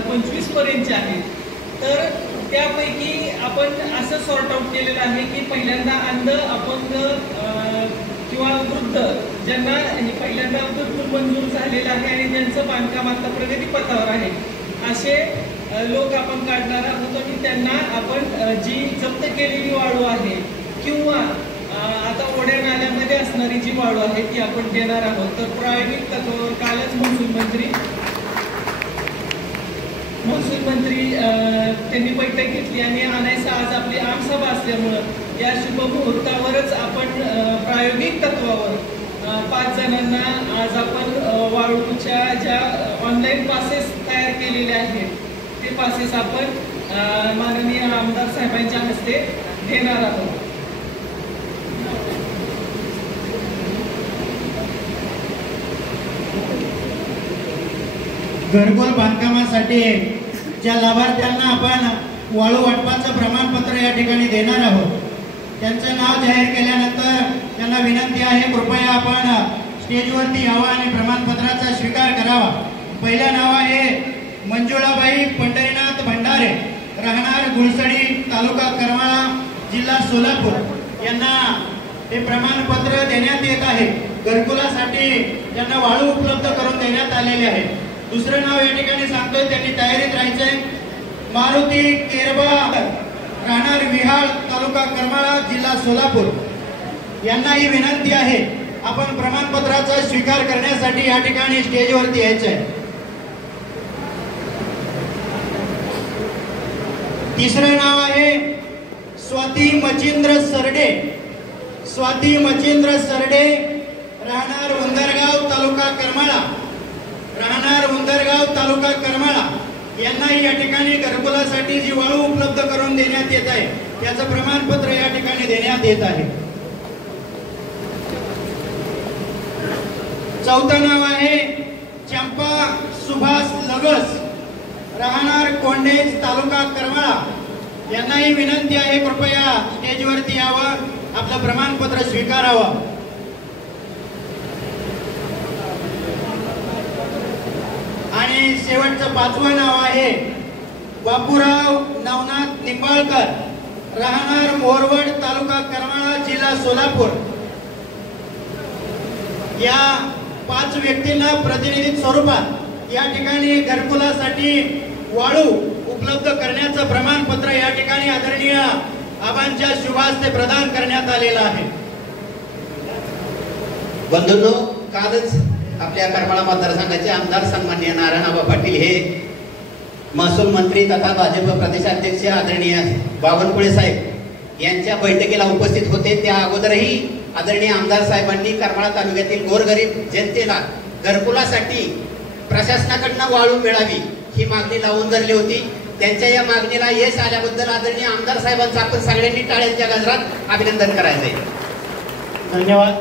25 पर्यंतचे आहेत. तर त्यापैकी आपण असं सॉर्ट आउट केलेलं आहे की पहिल्यांदा अंध, अपंग किंवा वृद्ध ज्यांना पहिल्यांदा भरपूर मंजूर झालेलं आहे आणि ज्यांचं बांधकाम आता प्रगतीपथावर आहे असे लोक आपण काढणार आहोत आणि त्यांना आपण जी जप्त केलेली वाळू आहे किंवा आता ओढ्या नाल्यामध्ये असणारी जी वाळू आहे ती आपण देणार आहोत. तर प्रायोगिक तत्वावर कालच महसूल मंत्री त्यांनी बैठक घेतली आणि आणायचा आज आपली आमसभा असल्यामुळं या शुभ मुहूर्तावरच आपण प्रायोगिक तत्वावर 5 जणांना आज आपण वाळूच्या ज्या ऑनलाईन पासेस तयार केलेले आहेत ते पासेस आपण माननीय आमदार साहेबांच्या हस्ते देणार आहोत. घरकुल बांधकामासाठी ज्या लाभार्थ्यांना आपण वाळू वाटपाचं प्रमाणपत्र या ठिकाणी देणार आहोत त्यांचं नाव जाहीर केल्यानंतर त्यांना विनंती आहे कृपया आपण स्टेजवरती यावं आणि प्रमाणपत्राचा स्वीकार करावा. पहिलं नाव आहे मंजुळाबाई पंढरीनाथ भंडारे, राहणार गुळसडी, तालुका करमाळा, जिल्हा सोलापूर यांना हे प्रमाणपत्र देण्यात येत आहे. घरकुलासाठी त्यांना वाळू उपलब्ध करून देण्यात आलेले आहे. दुसरं नाव या ठिकाणी सांगतोय, त्यांनी तयारीत राहायचंय. मारुती केरबा, राहणार विहाळ, तालुका करमाळा, जिल्हा सोलापूर यांनाही विनंती आहे आपण प्रमाणपत्राचा स्वीकार करण्यासाठी या ठिकाणी स्टेजवरती यायचंय. तिसरं नाव आहे स्वाती मचिंद्र सरडे. स्वाती मचिंद्र सरडे, राहणार उंदरगाव, तालुका करमाळा, तालुका करमाळा यांनाही या ठिकाणी घरकुलासाठी जी वाळू उपलब्ध करून देण्यात येत आहे त्याचं प्रमाणपत्र या ठिकाणी देण्यात येत आहे. चौथं नाव आहे चंपा सुभाष लगस, राहणार कोंडेज, तालुका करमाळा यांनाही विनंती आहे कृपया स्टेजवरती यावं, आपलं प्रमाणपत्र स्वीकारावं. आणि शेवटचं 5वं नाव आहे बापूराव नवनाथ निंबाळकर, राहणार मोरवड, तालुका करमाळा, जिल्हा सोलापूर या 5 व्यक्तींना प्रतिनिधी स्वरूपात या ठिकाणी घरकुलासाठी वाळू उपलब्ध करण्याचं प्रमाणपत्र या ठिकाणी आदरणीय आबांच्या शुभास्ते प्रदान करण्यात आलेलं आहे. बंधूंनो, कालच आपल्या करमाळा मतदारसंघाचे आमदार सन्माननीय नारायणआबा पाटील हे महसूल मंत्री तथा भाजप प्रदेशाध्यक्ष आदरणीय बावनकुळे साहेब यांच्या बैठकीला उपस्थित होते. त्या अगोदरही आदरणीय आमदार साहेबांनी करमाळा तालुक्यातील गोरगरीब जनतेला घरकुलासाठी प्रशासनाकडून वाळू मिळावी ही मागणी लावून धरली होती. त्यांच्या या मागणीला यश आल्याबद्दल आदरणीय आमदार साहेबांचं आपण सगळ्यांनी टाळ्यांच्या गजरात अभिनंदन करायचंय. धन्यवाद.